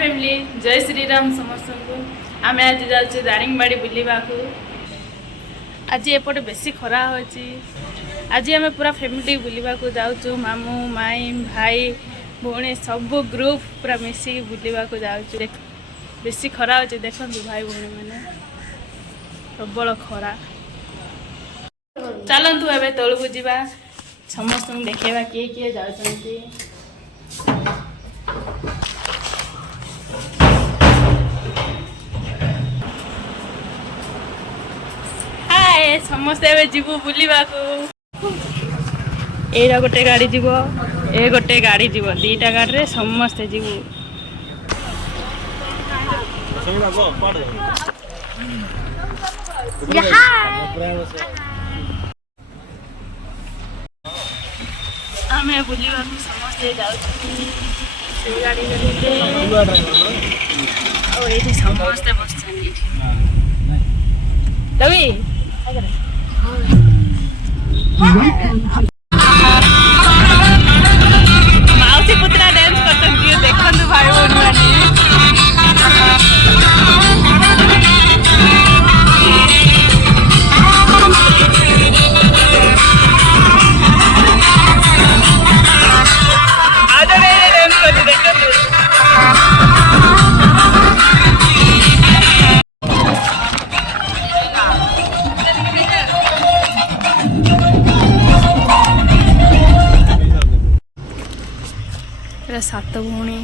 family जय श्री राम समस्त को आम आज जाऊँ दारिंगबाड़ी बुलवा आज एपटे बेसी खरा हो आज आम पूरा फैमिली बुलवा जाऊँ मामू माई भाई भौणी सब ग्रुप पूरा मिसिक बुलवा जाऊँ बेसी खरा हो देखु भाई भौणी मैंने प्रबल खरा चलतु ए तौक जा समस्त देखा किए किए जाऊँगी समस्ते जीवु बुलवा एरा गोटे गाड़ी जीव ए गोटे गाड़ी जीव दीटा गाड़ी रे समस्ते जीवु आमे बुलवा समस्ते जाऊ गाड़ी और ये समस्ते बस माउसी पुत्रा डांस करते देखु भाई भौणी सात भौणी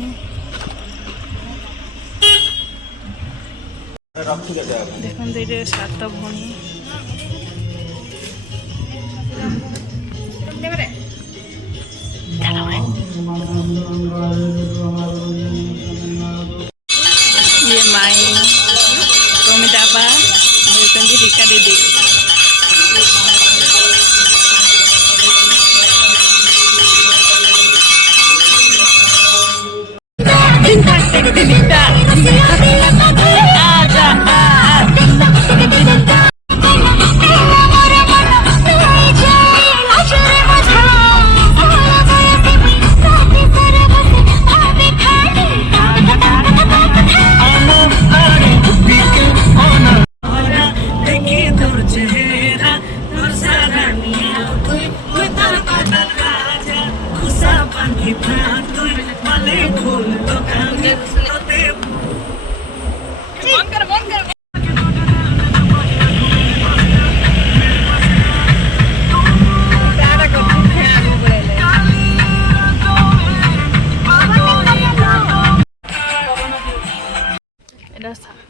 देखते ये सात भौणी ये माई रोमिता बा रीका दीदी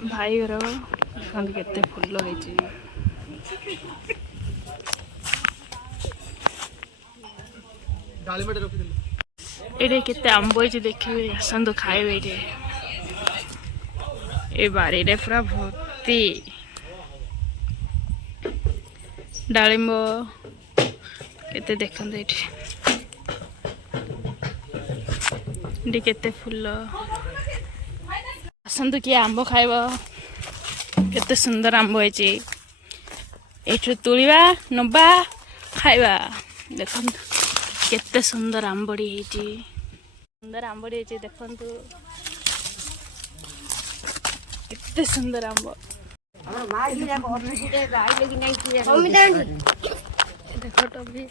भाई घर के फुल ये के आंब देखिए आसतु खाए ये बारी रे पूरा भर्ती डालिंब के देखते ये फुल आसतु किए आंब खाइब केते सुंदर आंब है तुलिबा नबा खाइबा देखु केते सुंदर आंबड़ी सुंदर आंबड़ी देखु केते सुंदर आंब देखो टबी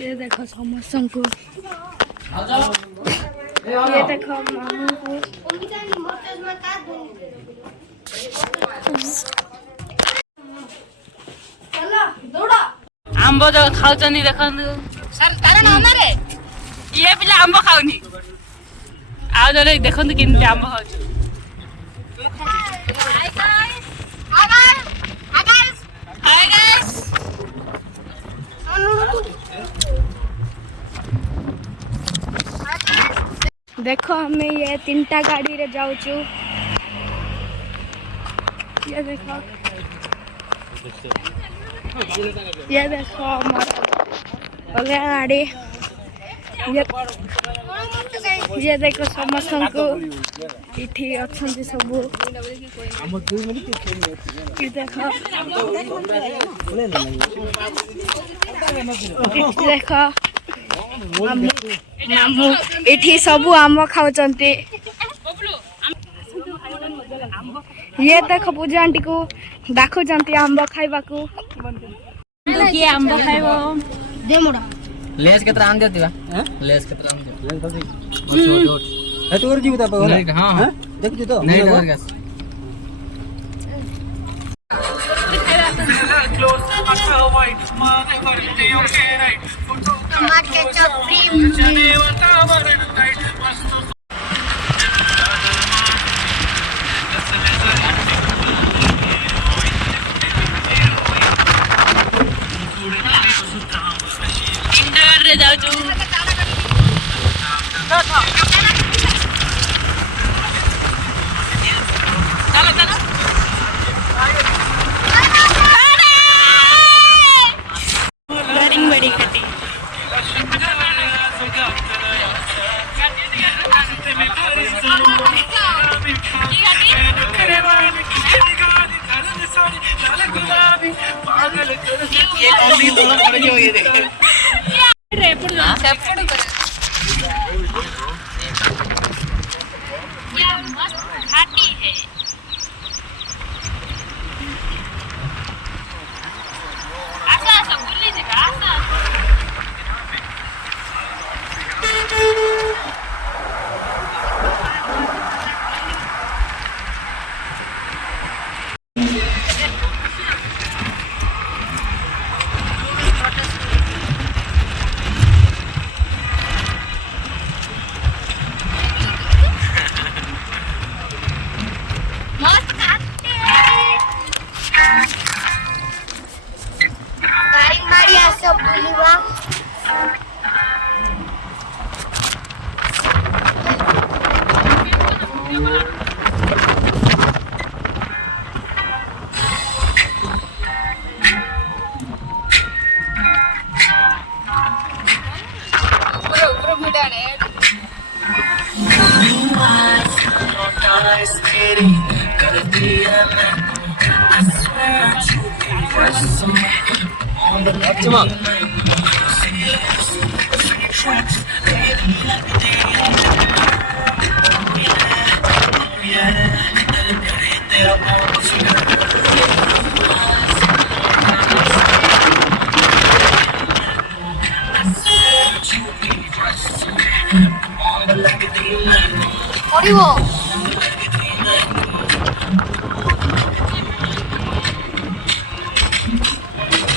ये देखो समस्त को ये देखो मामू को आंब जो खाऊ देखु ये पिला आंब खाऊनी आ जरे देखु केमती आंब खाऊ देखो हमें ये तीनटा गाड़ी रे जाऊँ ये देखो अगला गाड़ी ये देखो समस्त को इठी अच्छा सब देखो देखो मामू इठी सब आम खाऊंते ये देखो पूजा आंटी को डाकू जानती आंब खाइबा को किए आंब खाइबो दे मोड़ा लेस केतरा आन देती बा लेस केतरा आन दे ए तोर जीव ता पगला हां हां देख जी तो नहीं डर गया टमाटर केचप फ्री इंटर रे जाऊ छु चलो चलो दारिंग बड़ी कटी 어리워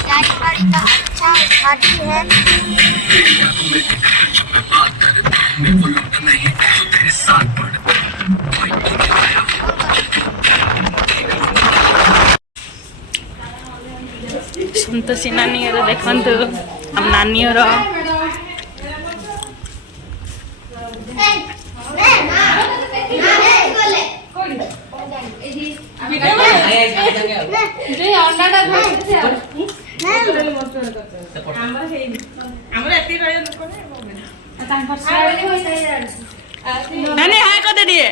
गाड़ी का अच्छा घाटी है संतोषी नानी देखु आम नानी नानी हाय कदे दिए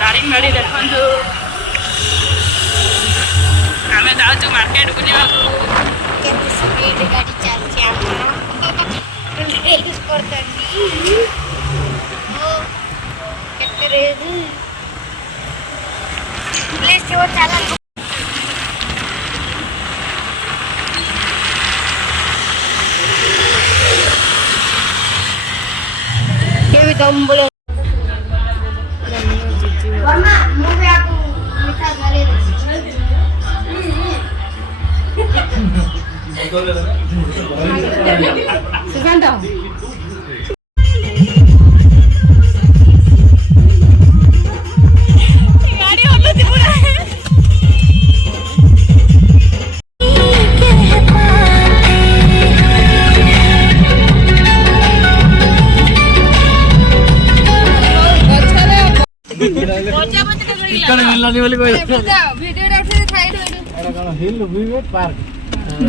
दारिंगबाड़ी देखु आम जाऊँ मार्केट बुलिया स्पीड गाड़ी चलती तुम बोलो सुशांत गाड़ी हल्लुची पूरा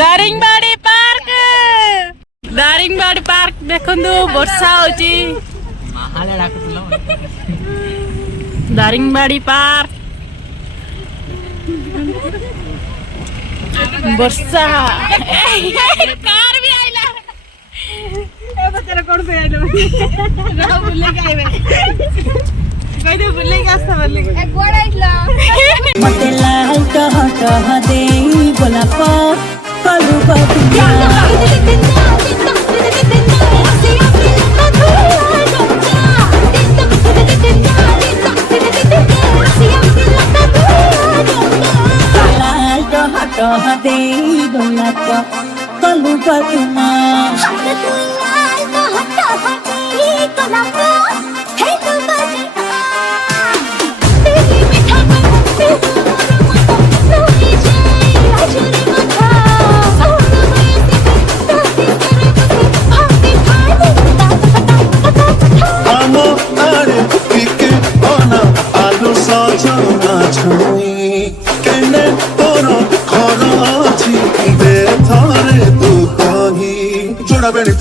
दारिंगबाड़ी पार्क ଦାରିଙ୍ଗବାଡ଼ି ପାର୍କ ଦେଖନ୍ତୁ ବର୍ଷା ହଉଛି ମାହାଳେ ଡାକୁଥିଲ ଦାରିଙ୍ଗବାଡ଼ି ପାର୍କ ବର୍ଷା କାର ବି ଆଇଲା मते लाल कह कह दे गोलाप कलु बदुनिया लाल कह कह दे गोलाप कलु बदुनिया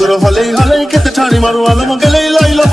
तोर हले हले केते ठाणी मारू आलम गले लाइलो